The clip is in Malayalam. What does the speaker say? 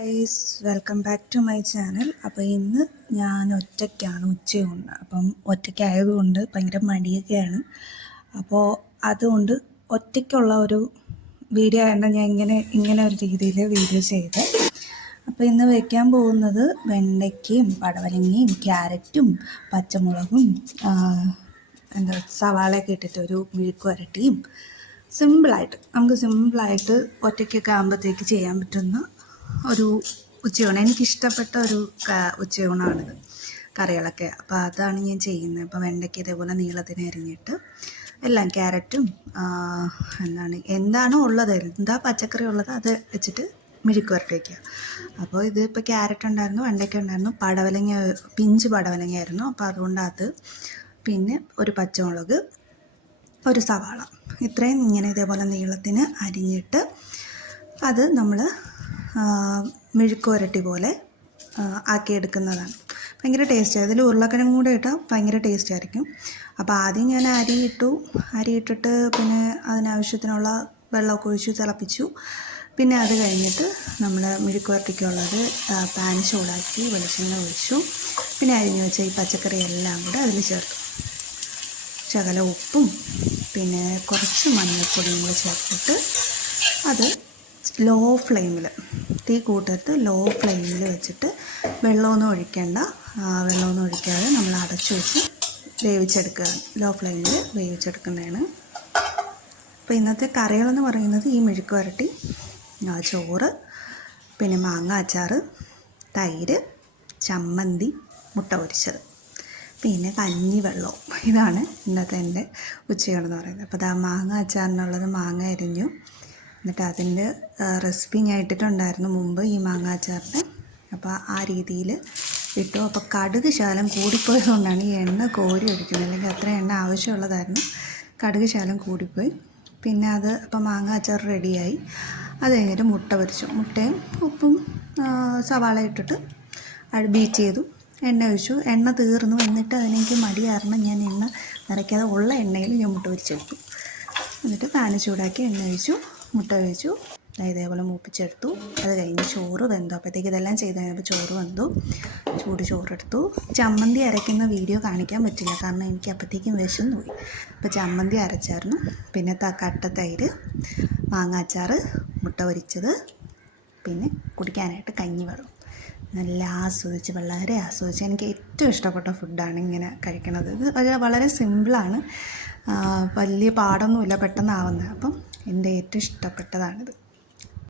Guys, welcome back to my channel. അപ്പോൾ ഇന്ന് ഞാൻ ഒറ്റയ്ക്കാണ് ഉച്ചയൂണ്. അപ്പം ഒറ്റയ്ക്കായതുകൊണ്ട് ഭയങ്കര മടിയൊക്കെയാണ്. അപ്പോൾ അതുകൊണ്ട് ഒറ്റയ്ക്കുള്ള ഒരു വീഡിയോ ആയതുകൊണ്ട് ഞാൻ ഇങ്ങനെ ഒരു രീതിയിൽ വീഡിയോ ചെയ്ത്. അപ്പോൾ ഇന്ന് വയ്ക്കാൻ പോകുന്നത് വെണ്ടയ്ക്കയും പടവലങ്ങയും ക്യാരറ്റും പച്ചമുളകും സവാളയൊക്കെ ഇട്ടിട്ട് ഒരു മെഴുക്ക് വരട്ടിയും നമുക്ക് സിമ്പിളായിട്ട് ഒറ്റയ്ക്കൊക്കെ ആകുമ്പോഴത്തേക്ക് ചെയ്യാൻ പറ്റുന്ന ഒരു ഉച്ചയൂണ്. എനിക്കിഷ്ടപ്പെട്ട ഒരു ഉച്ചയൂണാണിത്, കറികളൊക്കെ. അപ്പോൾ അതാണ് ഞാൻ ചെയ്യുന്നത്. അപ്പോൾ വെണ്ടയ്ക്ക് ഇതേപോലെ നീളത്തിന് അരിഞ്ഞിട്ട് എല്ലാം ക്യാരറ്റും എന്താണോ ഉള്ളത്, എന്താ പച്ചക്കറി ഉള്ളത് അത് വെച്ചിട്ട് മെഴുക്ക് വരട്ടി വയ്ക്കുക. അപ്പോൾ ഇതിപ്പോൾ ക്യാരറ്റ് ഉണ്ടായിരുന്നു, വെണ്ടയ്ക്ക ഉണ്ടായിരുന്നു, പിഞ്ച് പടവലങ്ങയായിരുന്നു. അപ്പോൾ അതുകൊണ്ട് അത്, പിന്നെ ഒരു പച്ചമുളക്, ഒരു സവാള, ഇത്രയും ഇതേപോലെ നീളത്തിന് അരിഞ്ഞിട്ട് അത് നമ്മൾ മെഴുക്ക് വരട്ടി പോലെ ആക്കിയെടുക്കുന്നതാണ്. ഭയങ്കര ടേസ്റ്റാണ്. അതിൽ ഉരുളക്കിഴങ്ങ് കൂടെ ഇട്ടാൽ ഭയങ്കര ടേസ്റ്റ് ആയിരിക്കും. അപ്പോൾ ആദ്യം ഞാൻ അരിയിട്ടിട്ട് പിന്നെ അതിനാവശ്യത്തിനുള്ള വെള്ളമൊക്കെ ഒഴിച്ച് തിളപ്പിച്ചു. പിന്നെ അത് കഴിഞ്ഞിട്ട് നമ്മൾ മെഴുക്ക് വരട്ടിക്കുള്ളത് പാൻ ചൂടാക്കി വെളിച്ചെണ്ണ ഒഴിച്ചു. പിന്നെ അരിഞ്ഞു വെച്ച ഈ പച്ചക്കറി എല്ലാം കൂടെ അതിൽ ചേർത്തു. ശകല ഉപ്പും പിന്നെ കുറച്ച് മഞ്ഞൾപ്പൊടിയും കൂടി ചേർത്തിട്ട് അത് ലോ ഫ്ലെയിമിൽ, തീ കൂട്ടത്ത് ലോ ഫ്ലെയിമിൽ വെച്ചിട്ട് വെള്ളമൊന്നും ഒഴിക്കാതെ നമ്മൾ അടച്ചു വെച്ച് വേവിച്ചെടുക്കുക. ലോ ഫ്ലെയിമിൽ വേവിച്ചെടുക്കുന്നതാണ്. അപ്പോൾ ഇന്നത്തെ കറികളെന്ന് പറയുന്നത് ഈ മെഴുക്ക് വരട്ടി, ചോറ്, പിന്നെ മാങ്ങ അച്ചാർ, തൈര്, ചമ്മന്തി, മുട്ട പൊരിച്ചത്, പിന്നെ കഞ്ഞിവെള്ളം. ഇതാണ് ഇന്നത്തെ എൻ്റെ ഉച്ചയൂണെന്ന് പറയുന്നത്. അപ്പോൾ മാങ്ങ അച്ചാറിനുള്ളത് മാങ്ങ അരിഞ്ഞു. എന്നിട്ട് അതിൻ്റെ റെസിപ്പി ഞാൻ ഇട്ടിട്ടുണ്ടായിരുന്നു മുമ്പ് ഈ മാങ്ങ അച്ചാറിൻ്റെ. അപ്പോൾ ആ രീതിയിൽ ഇട്ടു. അപ്പോൾ കടുക് ശകലം കൂടിപ്പോയതുകൊണ്ടാണ് ഈ എണ്ണ കോരി ഒഴിക്കുന്നത്, അല്ലെങ്കിൽ അത്ര എണ്ണ ആവശ്യമുള്ളതായിരുന്നു. കടുക് ശകലം കൂടിപ്പോയി. പിന്നെ അപ്പോൾ മാങ്ങ അച്ചാർ റെഡിയായി. അത് കഴിഞ്ഞിട്ട് മുട്ട പൊരിച്ചു. മുട്ടയും ഉപ്പും സവാള ഇട്ടിട്ട് ബീറ്റ് ചെയ്തു. എണ്ണ ഒഴിച്ചു. എണ്ണ തീർന്നു. എന്നിട്ട് അതിനെനിക്ക് മടി കാരണം ഞാൻ എണ്ണ നിറയ്ക്കാതെ ഉള്ള എണ്ണയിൽ ഞാൻ മുട്ട പൊരിച്ചെടുത്തു. എന്നിട്ട് പാന് ചൂടാക്കി എണ്ണ ഒഴിച്ചു, മുട്ട ഒഴിച്ചു, ഇതേപോലെ മൂപ്പിച്ചെടുത്തു. അത് കഴിഞ്ഞ് ചോറ് വെന്തു. അപ്പോഴത്തേക്ക് ഇതെല്ലാം ചെയ്ത് കഴിഞ്ഞപ്പോൾ ചോറ് വെന്തു. ചോറെടുത്തു. ചമ്മന്തി അരയ്ക്കുന്ന വീഡിയോ കാണിക്കാൻ പറ്റില്ല, കാരണം എനിക്ക് അപ്പോഴത്തേക്കും വിശന്നു പോയി. അപ്പോൾ ചമ്മന്തി അരച്ചായിരുന്നു. പിന്നെ കട്ട തൈര്, മാങ്ങ അച്ചാർ, മുട്ട പൊരിച്ചത്, പിന്നെ കുടിക്കാനായിട്ട് കഞ്ഞിവെള്ളം. വളരെ ആസ്വദിച്ച് എനിക്ക് ഏറ്റവും ഇഷ്ടപ്പെട്ട ഫുഡാണ് ഇങ്ങനെ കഴിക്കണത്. ഇത് വളരെ സിമ്പിളാണ്, വലിയ പാടൊന്നുമില്ല, പെട്ടെന്നാവുന്നത്. അപ്പം എൻ്റെ ഏറ്റവും ഇഷ്ടപ്പെട്ടതാണിത്.